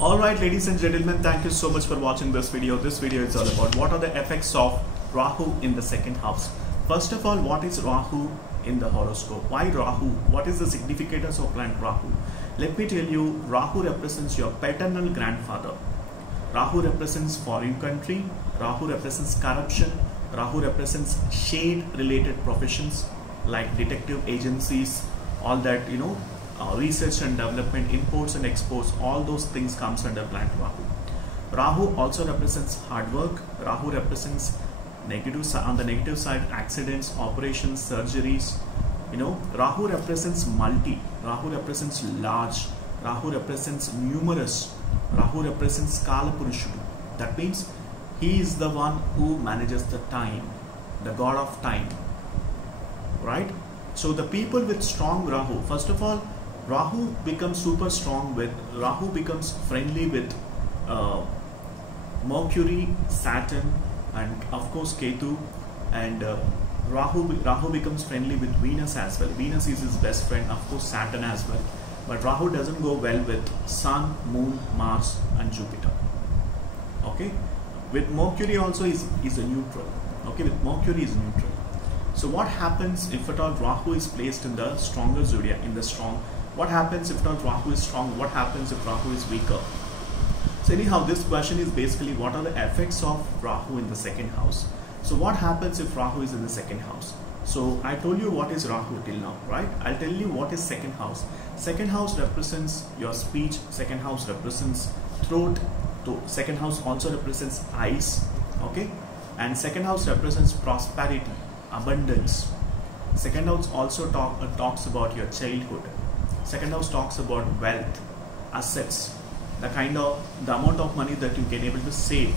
Alright ladies and gentlemen, thank you so much for watching this video. This video is all about what are the effects of Rahu in the second house. First of all, what is Rahu in the horoscope? Why Rahu? What is the significance of planet Rahu? Let me tell you, Rahu represents your paternal grandfather. Rahu represents foreign country. Rahu represents corruption. Rahu represents shade related professions like detective agencies, all that, research and development, imports and exports, all those things comes under planet Rahu. Rahu also represents hard work. Rahu represents on the negative side, accidents, operations, surgeries. Rahu represents multi. Rahu represents large. Rahu represents numerous. Rahu represents Kala Purushudu. That means he is the one who manages the time, the god of time, right? So the people with strong Rahu, first of all, Rahu becomes super strong with, Rahu becomes friendly with Mercury, Saturn, and of course Ketu, and Rahu becomes friendly with Venus as well. Venus is his best friend, of course Saturn as well. But Rahu doesn't go well with Sun, Moon, Mars and Jupiter. Okay, with Mercury also is a neutral. Okay, with Mercury is neutral. So what happens if at all Rahu is placed in the stronger zodiac, what happens if not Rahu is strong? What happens if Rahu is weaker? So anyhow, this question is basically what are the effects of Rahu in the second house? So what happens if Rahu is in the second house? So I told you what is Rahu till now, right? I'll tell you what is second house. Second house represents your speech. Second house represents throat. Second house also represents eyes. Okay, and second house represents prosperity, abundance. Second house also talks about your childhood. Second house talks about wealth, assets, the amount of money that you can able to save.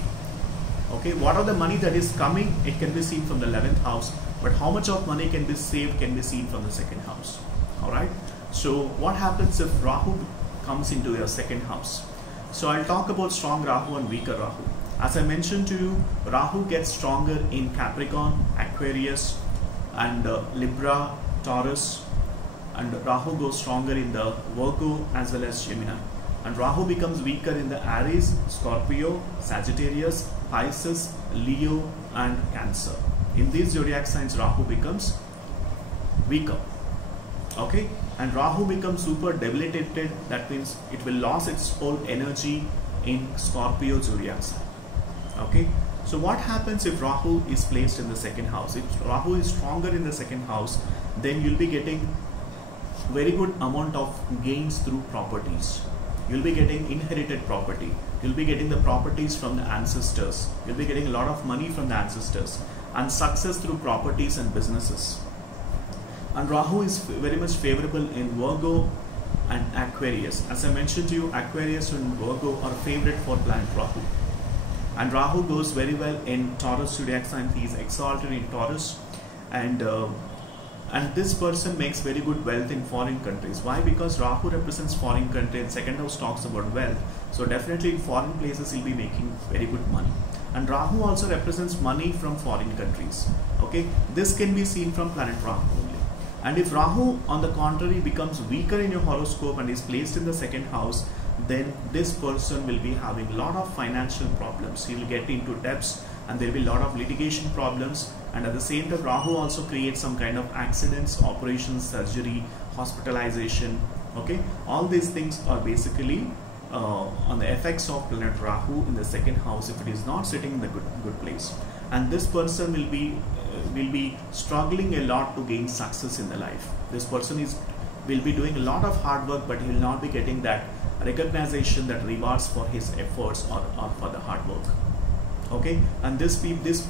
Okay, what are the money that is coming? It can be seen from the 11th house, but how much of money can be saved can be seen from the second house. All right. So what happens if Rahu comes into your second house? So I'll talk about strong Rahu and weaker Rahu. As I mentioned to you, Rahu gets stronger in Capricorn, Aquarius, and Libra, Taurus. And Rahu goes stronger in the Virgo as well as Gemini. And Rahu becomes weaker in the Aries, Scorpio, Sagittarius, Pisces, Leo and Cancer. In these zodiac signs, Rahu becomes weaker. Okay, and Rahu becomes super debilitated. That means it will lose its whole energy in Scorpio zodiac sign. Okay, so what happens if Rahu is placed in the second house? If Rahu is stronger in the second house, then you'll be getting very good amount of gains through properties. You'll be getting inherited property. You'll be getting the properties from the ancestors. You'll be getting a lot of money from the ancestors and success through properties and businesses. And Rahu is very much favorable in Virgo and Aquarius. As I mentioned to you, Aquarius and Virgo are favorite for planet Rahu. And Rahu goes very well in Taurus zodiac sign. He is exalted in Taurus, and this person makes very good wealth in foreign countries. Why? Because Rahu represents foreign country and second house talks about wealth. So definitely in foreign places he'll be making very good money. And Rahu also represents money from foreign countries. Okay, this can be seen from planet Rahu only. And if Rahu on the contrary becomes weaker in your horoscope and is placed in the second house, then this person will be having a lot of financial problems. He will get into debts and there will be a lot of litigation problems. And at the same time, Rahu also creates some kind of accidents, operations, surgery, hospitalization. Okay, all these things are basically on the effects of planet Rahu in the second house if it is not sitting in the good place. And this person will be struggling a lot to gain success in the life. This person will be doing a lot of hard work, but he will not be getting that recognition, that rewards for his efforts or for the hard work. Okay, and these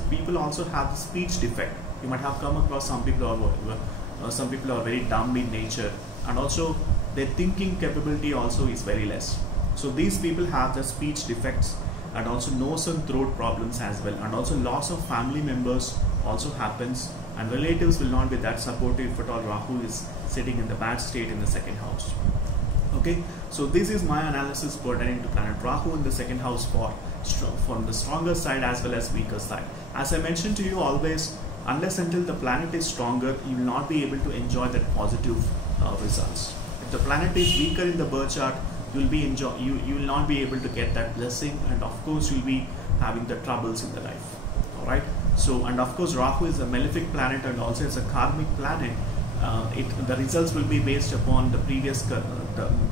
people also have the speech defect. You might have come across some people are very dumb in nature, and also their thinking capability also is very less. So these people have the speech defects and also nose and throat problems as well, and also loss of family members also happens, and relatives will not be that supportive if at all Rahu is sitting in the bad state in the second house. Okay, so this is my analysis pertaining to planet Rahu in the second house from the stronger side as well as weaker side. As I mentioned to you always, unless until the planet is stronger, you will not be able to enjoy that positive results. If the planet is weaker in the birth chart, you will not be able to get that blessing, and of course you'll be having the troubles in the life. All right. So, and of course Rahu is a malefic planet and also it's a karmic planet. The results will be based upon the previous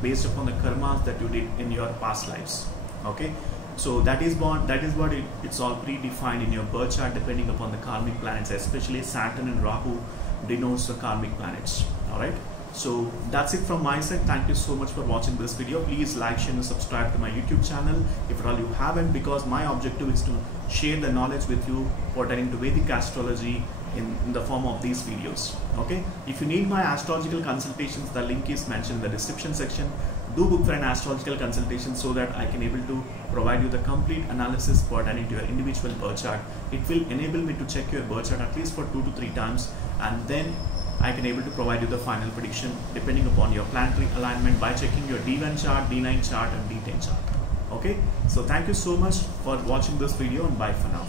based upon the karmas that you did in your past lives. Okay, so that is what it's all predefined in your birth chart depending upon the karmic planets, especially Saturn and Rahu denotes the karmic planets. All right, so that's it from my side. Thank you so much for watching this video. Please like, share and subscribe to my YouTube channel if at all you haven't, because my objective is to share the knowledge with you pertaining to Vedic astrology in the form of these videos. Okay, if you need my astrological consultations, the link is mentioned in the description section. Do book for an astrological consultation so that I can able to provide you the complete analysis pertaining to your individual birth chart. It will enable me to check your birth chart at least for 2 to 3 times, and then I can able to provide you the final prediction depending upon your planetary alignment by checking your D1 chart, D9 chart and D10 chart. Okay, so thank you so much for watching this video, and bye for now.